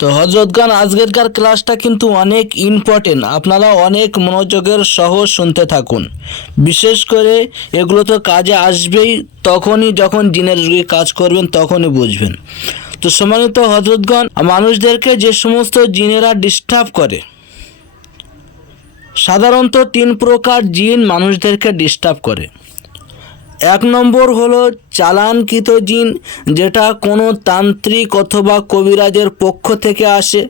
তো হযরতগণ আজকেরকার ক্লাসটা কিন্তু অনেক ইম্পর্টেন্ট, আপনারা অনেক মনোযোগের সহ শুনতে থাকুন। বিশেষ করে এগুলো তো কাজে আসবেই, তখনই যখন জিনের রোগী কাজ করবেন তখনই বুঝবেন। তো সম্মানিত হযরতগণ, মানুষদেরকে যে সমস্ত জিনেরা ডিস্টার্ব করে, সাধারণত 3 প্রকার জিন মানুষদেরকে ডিস্টার্ব করে। 1 নম্বর হলো চালানকৃত জিন, যেটা কোনো তান্ত্রিক অথবা কবিরাজের পক্ষ থেকে আসে।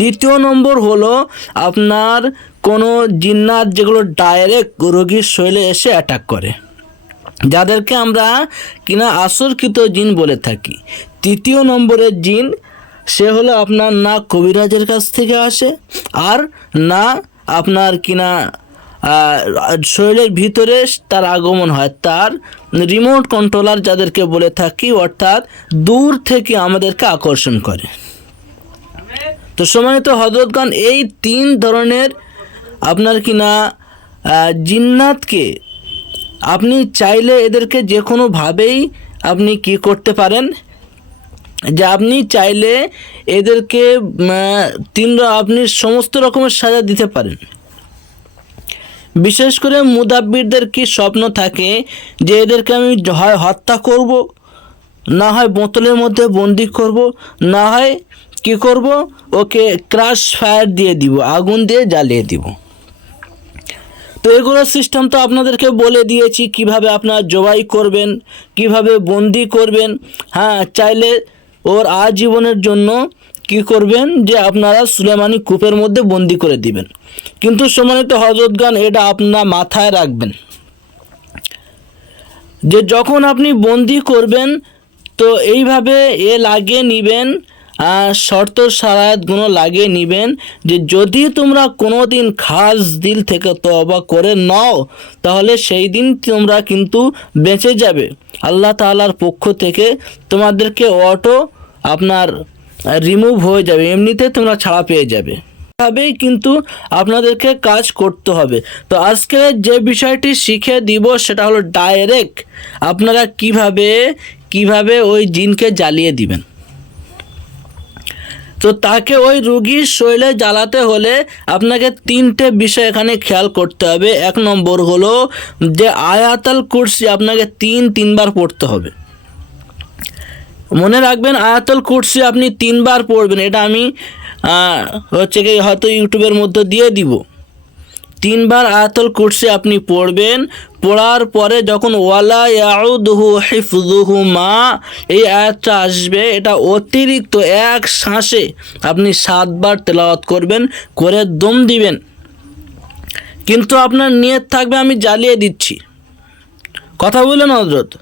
2 নম্বর হলো আপনার কোনো জিন্নাত, যেগুলো ডাইরেক্ট রোগীর শরীরে এসে অ্যাটাক করে, যাদেরকে আমরা কিনা আসরকৃত জিন বলে থাকি। 3 নম্বরের জিন, সে হলো আপনার না কবিরাজের কাছ থেকে আসে, আর না আপনার কিনা শরীরের ভিতরে তার আগমন হয়, তার রিমোট কন্ট্রোলার যাদেরকে বলে থাকি, অর্থাৎ দূর থেকে আমাদেরকে আকর্ষণ করে। তো সম্মানিত হযরতগণ, এই 3 ধরনের আপনার কিনা জিন্নাতকে আপনি চাইলে এদেরকে যে কোনোভাবেই আপনি কি করতে পারেন, যে আপনি চাইলে এদেরকে আপনি সমস্ত রকমের সাজা দিতে পারেন। বিশেষ করে মুদাব্বিরদের কি স্বপ্ন থাকে যে এদেরকে আমি হয় হত্যা করব, না হয় বোতলের মধ্যে বন্দি করব, না হয় কি করব, ওকে ক্রাশ ফায়ার দিয়ে দিব, আগুন দিয়ে জ্বালিয়ে দিব। তো এগুলোর সিস্টেম তো আপনাদেরকে বলে দিয়েছি, কিভাবে আপনারা জবাই করবেন, কিভাবে বন্দি করবেন। হ্যাঁ, চাইলে ওর আজীবনের জন্য কি করবেন, যে আপনারা সুলেমানি কূপের মধ্যে বন্দি করে দিবেন। কিন্তু সম্মানিত হযরতগণ, এটা আপনারা মাথায় রাখবেন যে যখন আপনি বন্দি করবেন, তো এইভাবে লাগিয়ে নেবেন, শর্ত শারায়াতগুলো লাগিয়ে নেবেন, যে যদি তোমরা কোনো দিন খাস দিল থেকে তওবা করে নাও, তাহলে সেই দিন তোমরা কিন্তু বেঁচে যাবে। আল্লাহ তাআলার পক্ষ থেকে তোমাদেরকে অটো আপনার রিমুভ হয়ে যাবে, এমনিতে তোমরা ছাড়া পেয়ে যাবে। ভাবেই কিন্তু আপনাদেরকে কাজ করতে হবে। তো আজকে যে বিষয়টি শিখে দিব সেটা হলো ডাইরেক্ট আপনারা কিভাবে ওই জিনকে জ্বালিয়ে দিবেন। তো তাকে ওই রোগীর শরীরে জ্বালাতে হলে আপনাকে 3টে বিষয় এখানে খেয়াল করতে হবে। 1 নম্বর হলো যে আয়াতুল কুরসি আপনাকে 3 বার পড়তে হবে। মনে রাখবেন, আয়াতুল কুরসি আপনি 3 বার পড়বেন। এটা আমি হয়তো ইউটিউবের মধ্যে দিয়ে দিব। 3 বার আয়াতুল কুরসি আপনি পড়বেন। পড়ার পরে যখন ওয়ালা ইয়াউদুহু হিফযুহুমা এই আয়াতটা আসবে, এটা অতিরিক্ত এক শ্বাসে আপনি 7 বার তেলাওয়াত করবেন, করে দম দিবেন। কিন্তু আপনার নিয়ত থাকবে আমি জ্বালিয়ে দিচ্ছি, কথা বললেন হযরত।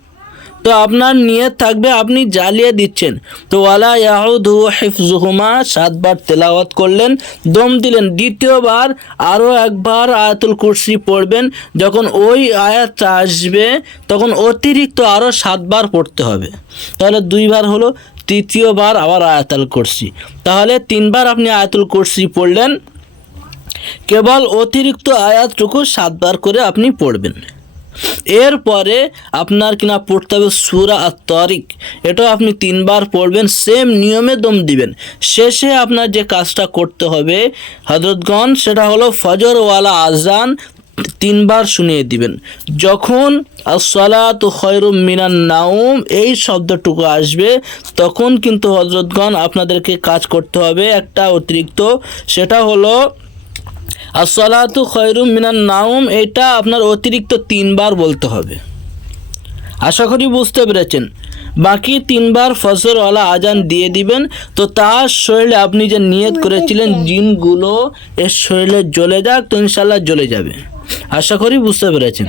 তো আপনার নিয়ত থাকবে আপনি জ্বালিয়ে দিচ্ছেন। তো ওয়ালা ইয়াউদুহু হিফযুহুমা 7 বার তেলাওয়াত করলেন, দম দিলেন। দ্বিতীয়বার আরও 1 বার আয়াতুল কুরসি পড়বেন। যখন ওই আয়াতটা আসবে তখন অতিরিক্ত আরও 7 বার পড়তে হবে, তাহলে 2 বার হলো। তৃতীয়বার আবার আয়াতুল কুরসি, তাহলে 3 বার আপনি আয়াতুল কুরসি পড়লেন। কেবল অতিরিক্ত আয়াতটুকু 7 বার করে আপনি পড়বেন। এরপরে আপনার কিনা পড়তে হবে সূরা আত-তারিক, এটাও আপনি 3 বার পড়বেন, সেম নিয়মে দম দিবেন। শেষে আপনার যে কাজটা করতে হবে হযরতগণ, সেটা হলো ফজরওয়ালা আজান 3 বার শুনিয়ে দিবেন। যখন আসসালাতু খায়রুম মিনান নাওম এই শব্দটুকু আসবে, তখন কিন্তু হযরতগণ আপনাদেরকে কাজ করতে হবে একটা অতিরিক্ত, সেটা হলো আসসালাতু খায়রুম মিনান নাওম। এটা আপনার অতিরিক্ত 3 বার বলতে হবে। আশা করি বুঝতে পেরেছেন। বাকি 3 বার ফজরওয়ালা আজান দিয়ে দিবেন। তো তার শরীরে আপনি যে নিয়ত করেছিলেন জিনগুলো এর শরীরে জ্বলে যাক, তো ইনশাআল্লাহ জ্বলে যাবে। আশা করি বুঝতে পেরেছেন।